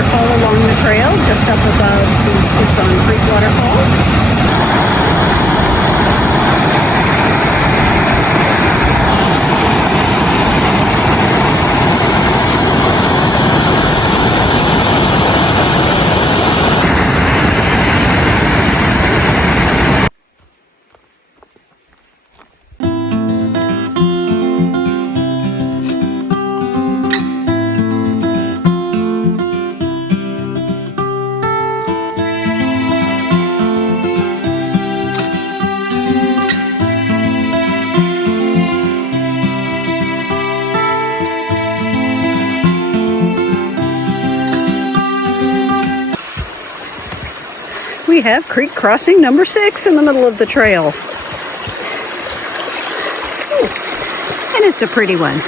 waterfall along the trail, just up above the Siouxon Creek waterfall. We have creek crossing number 6 in the middle of the trail. Ooh, and it's a pretty one.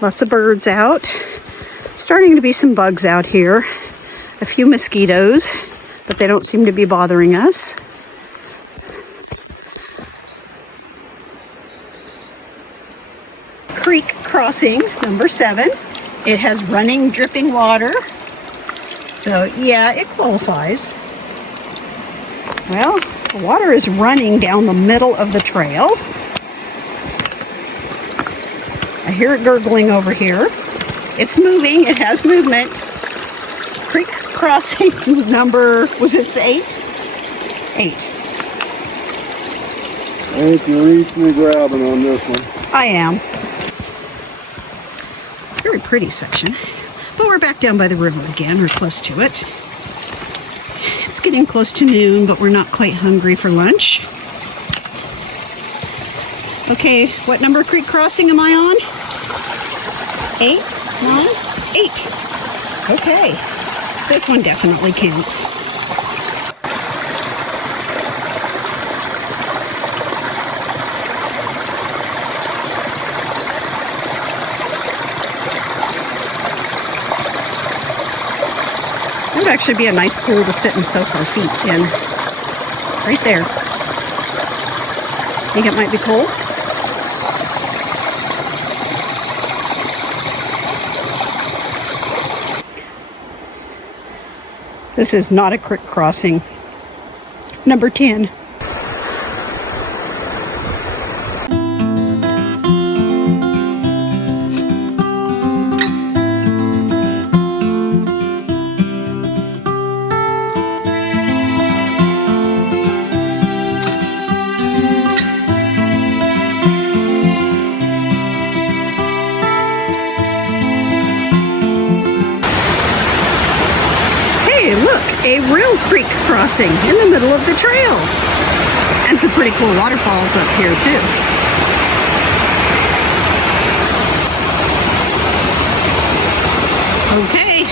Lots of birds out. Starting to be some bugs out here. A few mosquitoes, but they don't seem to be bothering us. Creek crossing number 7. It has running, dripping water. So yeah, it qualifies. Well, the water is running down the middle of the trail. I hear it gurgling over here. It's moving, it has movement. Creek crossing number, was it 8? 8. I think you're easily grabbing on this one. I am. It's a very pretty section. But we're back down by the river again. We're close to it. It's getting close to noon, but we're not quite hungry for lunch. Okay, what number creek crossing am I on? 8? 9? 8. Okay. This one definitely counts. That would actually be a nice pool to sit and soak our feet in. Right there. Think it might be cold? This is not a creek crossing. Number 10. A real creek crossing in the middle of the trail. And some pretty cool waterfalls up here too. Okay.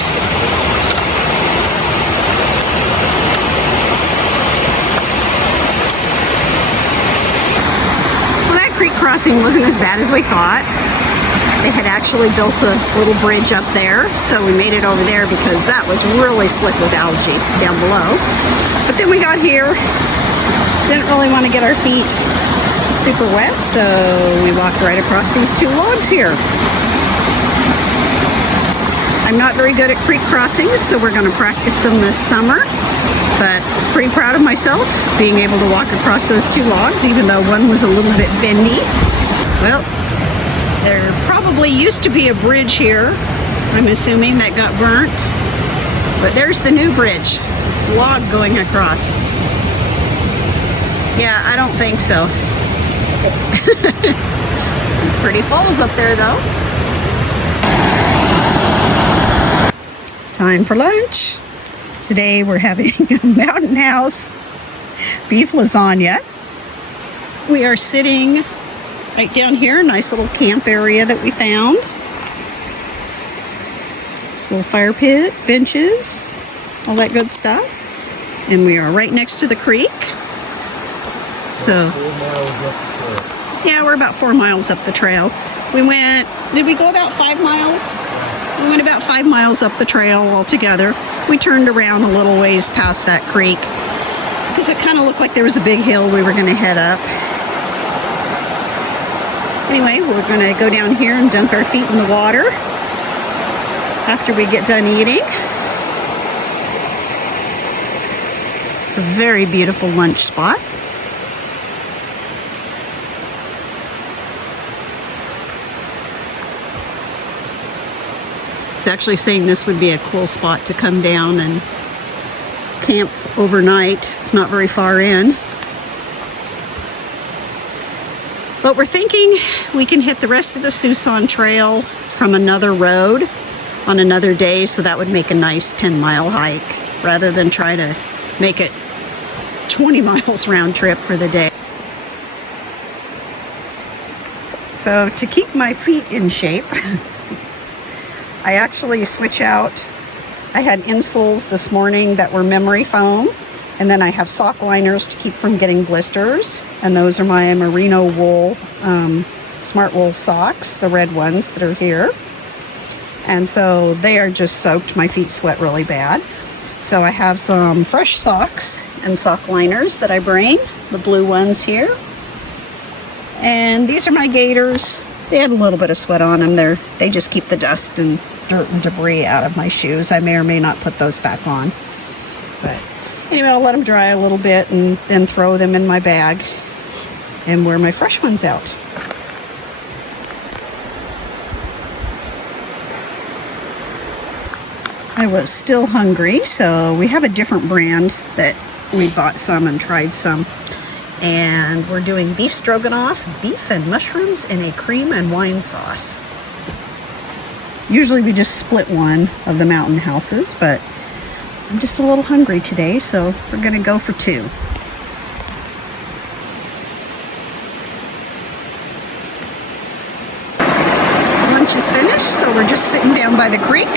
Well, that creek crossing wasn't as bad as we thought. They had actually built a little bridge up there, so we made it over there because that was really slick with algae down below. But then we got here, didn't really want to get our feet super wet, so we walked right across these 2 logs here. I'm not very good at creek crossings, so we're going to practice them this summer. But I was pretty proud of myself being able to walk across those 2 logs, even though one was a little bit bendy. Well, there probably used to be a bridge here, I'm assuming, that got burnt. But there's the new bridge. Log going across. Yeah, I don't think so. Some pretty falls up there, though. Time for lunch. Today we're having a Mountain House beef lasagna. We are sitting right down here, a nice little camp area that we found. This little fire pit, benches, all that good stuff. And we are right next to the creek. So, yeah, we're about 4 miles up the trail. We went, did we go about 5 miles? We went about 5 miles up the trail altogether. We turned around a little ways past that creek because it kind of looked like there was a big hill we were going to head up. Anyway, we're going to go down here and dunk our feet in the water after we get done eating. It's a very beautiful lunch spot. I was actually saying this would be a cool spot to come down and camp overnight. It's not very far in. But we're thinking we can hit the rest of the Siouxson Trail from another road on another day, so that would make a nice 10-mile hike rather than try to make it 20 miles round trip for the day. So to keep my feet in shape, I actually switch out. I had insoles this morning that were memory foam, and then I have sock liners to keep from getting blisters, and those are my merino wool, smart wool socks, the red ones that are here. And so they are just soaked. My feet sweat really bad. So I have some fresh socks and sock liners that I bring, the blue ones here. And these are my gaiters. They have a little bit of sweat on them. They just keep the dust and dirt and debris out of my shoes. I may or may not put those back on. But anyway, I'll let them dry a little bit and then throw them in my bag and wear my fresh ones out. I was still hungry, so we have a different brand that we bought some and tried some. And we're doing beef stroganoff, beef and mushrooms in a cream and wine sauce. Usually we just split one of the mountain houses, but I'm just a little hungry today, so we're gonna go for two. Lunch is finished, so we're just sitting down by the creek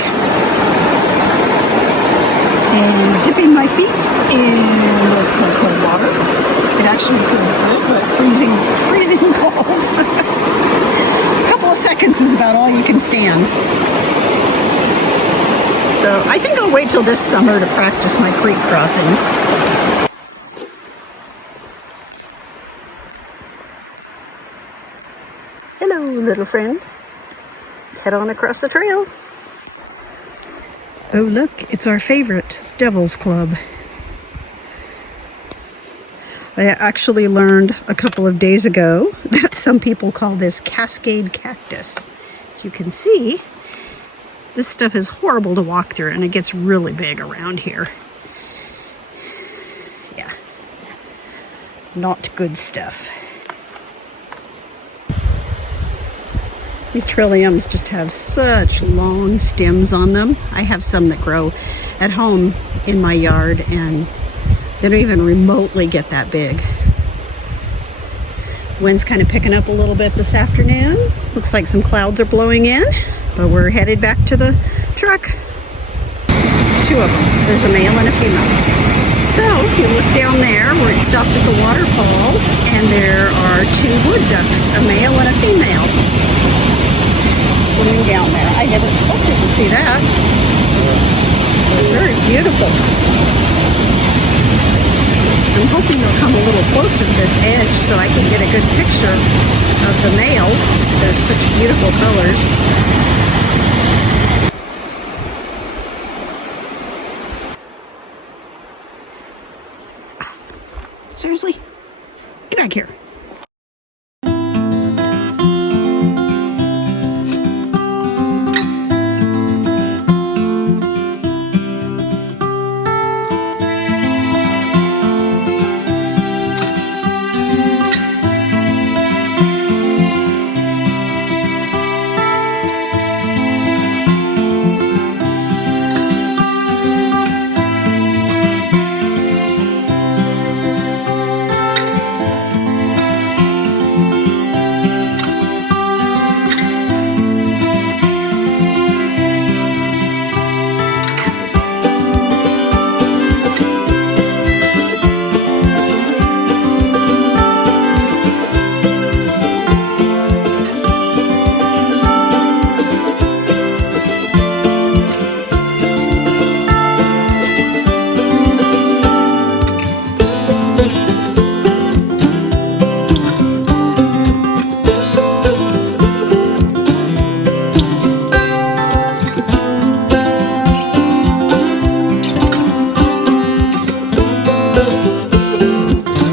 and dipping my feet in this cold water. It actually feels good, but freezing cold. A couple of seconds is about all you can stand. So I think I'll wait till this summer to practice my creek crossings. Hello, little friend. Head on across the trail. Oh, look, it's our favorite, Devil's Club. I actually learned a couple of days ago that some people call this cascade cactus. As you can see, this stuff is horrible to walk through, and it gets really big around here. Yeah, not good stuff. These trilliums just have such long stems on them. I have some that grow at home in my yard, and they don't even remotely get that big. Wind's kind of picking up a little bit this afternoon. Looks like some clouds are blowing in, but we're headed back to the truck. Two of them. There's a male and a female. So if you look down there where it stopped at the waterfall, and there are two wood ducks, a male and a female, swimming down there. I never expected to see that. They're very beautiful. I'm hoping they'll come a little closer to this edge so I can get a good picture of the male. They're such beautiful colors. Seriously? Get back here.